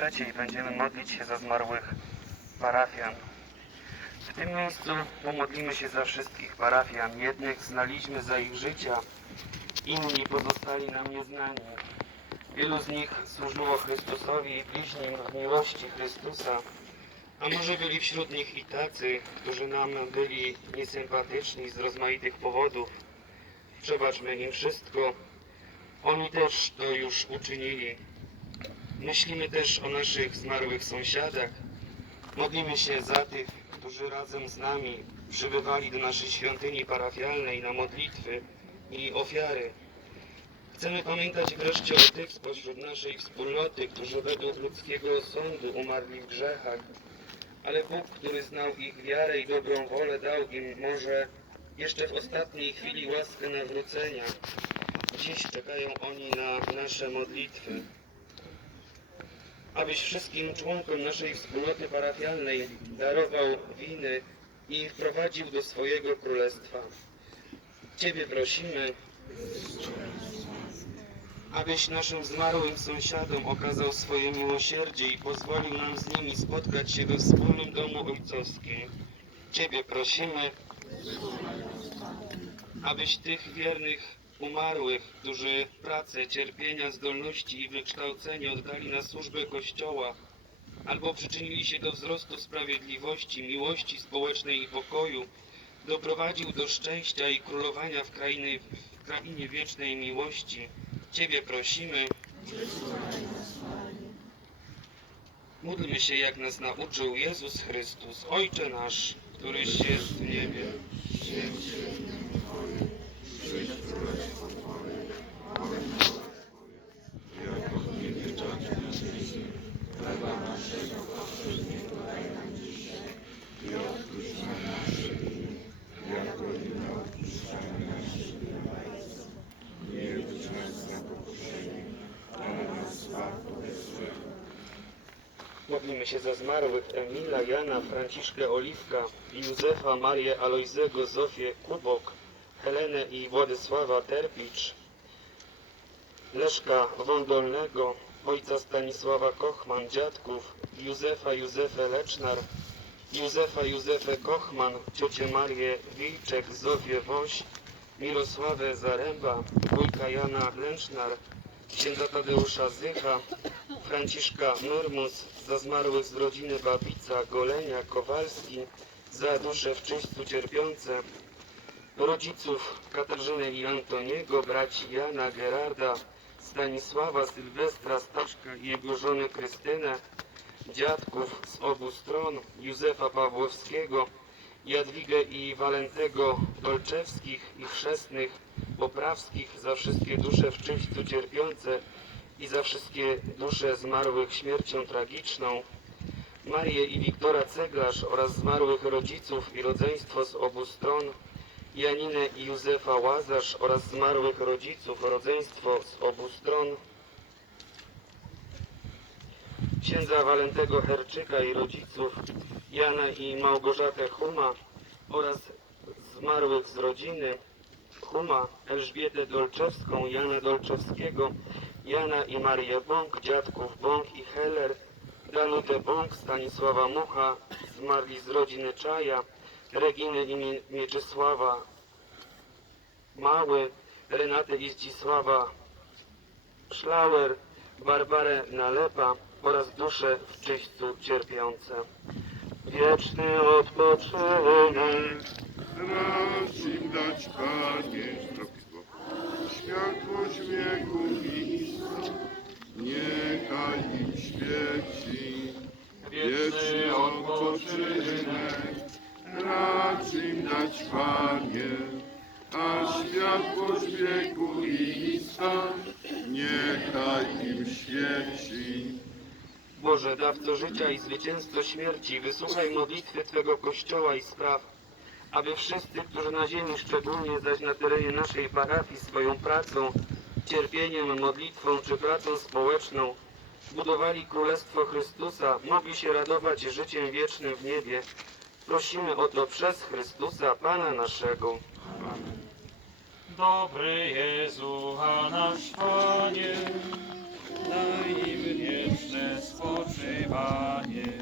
trzeciej będziemy modlić się za zmarłych parafian. W tym miejscu pomodlimy się za wszystkich parafian. Jednych znaliśmy za ich życia, inni pozostali nam nieznani. Wielu z nich służyło Chrystusowi i bliźnim w miłości Chrystusa, a może byli wśród nich i tacy, którzy nam byli niesympatyczni z rozmaitych powodów. Przebaczmy im wszystko. Oni też to już uczynili. Myślimy też o naszych zmarłych sąsiadach. Modlimy się za tych, którzy razem z nami przybywali do naszej świątyni parafialnej na modlitwy i ofiary. Chcemy pamiętać wreszcie o tych spośród naszej wspólnoty, którzy według ludzkiego sądu umarli w grzechach, ale Bóg, który znał ich wiarę i dobrą wolę, dał im może jeszcze w ostatniej chwili łaskę nawrócenia. Dziś czekają oni na nasze modlitwy. Abyś wszystkim członkom naszej wspólnoty parafialnej darował winy i wprowadził do swojego królestwa. Ciebie prosimy, abyś naszym zmarłym sąsiadom okazał swoje miłosierdzie i pozwolił nam z nimi spotkać się we wspólnym domu ojcowskim. Ciebie prosimy, abyś tych wiernych umarłych, którzy pracę, cierpienia, zdolności i wykształcenie oddali na służbę Kościoła, albo przyczynili się do wzrostu sprawiedliwości, miłości społecznej i pokoju, doprowadził do szczęścia i królowania w krainie, w krainie wiecznej miłości. Ciebie prosimy. Módlmy się, jak nas nauczył Jezus Chrystus. Ojcze nasz, któryś jest w niebie. Modlimy się za zmarłych Emila, Jana, Franciszkę Oliwka, Józefa, Marię Alojzego, Zofię Kubok, Helenę i Władysława Terpicz, Leszka Wądolnego, ojca Stanisława Kochman, dziadków, Józefa Józefę Lecznar, Józefa Józefę Kochman, ciocię Marię Wilczek, Zofię Woś, Mirosławę Zaręba, wujka Jana Lęcznar, księdza Tadeusza Zycha, Franciszka Murmus, za zmarłych z rodziny Babica, Golenia, Kowalski, za dusze w czyśćcu cierpiące, rodziców Katarzyny i Antoniego, braci Jana, Gerarda, Stanisława, Sylwestra, Staszka i jego żony Krystynę, dziadków z obu stron, Józefa Pawłowskiego, Jadwigę i Walentego Dolczewskich i chrzestnych Poprawskich, za wszystkie dusze w czyśćcu cierpiące i za wszystkie dusze zmarłych śmiercią tragiczną, Marię i Wiktora Ceglarz oraz zmarłych rodziców i rodzeństwo z obu stron, Janinę i Józefa Łazarz oraz zmarłych rodziców, rodzeństwo z obu stron, księdza Walentego Herczyka i rodziców, Jana i Małgorzatę Huma oraz zmarłych z rodziny, Huma, Elżbietę Dolczewską, Jana Dolczewskiego, Jana i Marię Bąk, dziadków Bąk i Heller, Danutę Bąk, Stanisława Mucha, zmarli z rodziny Czaja, Reginy i Mie- Mieczysława Mały, Renatę i Zdzisława Szlauer, Barbarę Nalepa oraz dusze w czyśćcu cierpiące. Wieczny odpoczynek Racz im dać, Panie, zdrowie słowo. światłość wieku Chrysta, niechaj im świeci. Wieczny odpoczynek, racz im dać, Panie, a światłość wieku Chrysta, niechaj im świeci. Boże, dawco życia i zwycięzco śmierci, wysłuchaj modlitwy Twego Kościoła i spraw, aby wszyscy, którzy na ziemi, szczególnie zaś na terenie naszej parafii swoją pracą, cierpieniem, modlitwą czy pracą społeczną budowali Królestwo Chrystusa, mogli się radować życiem wiecznym w niebie. Prosimy o to przez Chrystusa, Pana naszego. Dobry Jezu, a nasz Panie, daj im wieczne spoczynek. Panie,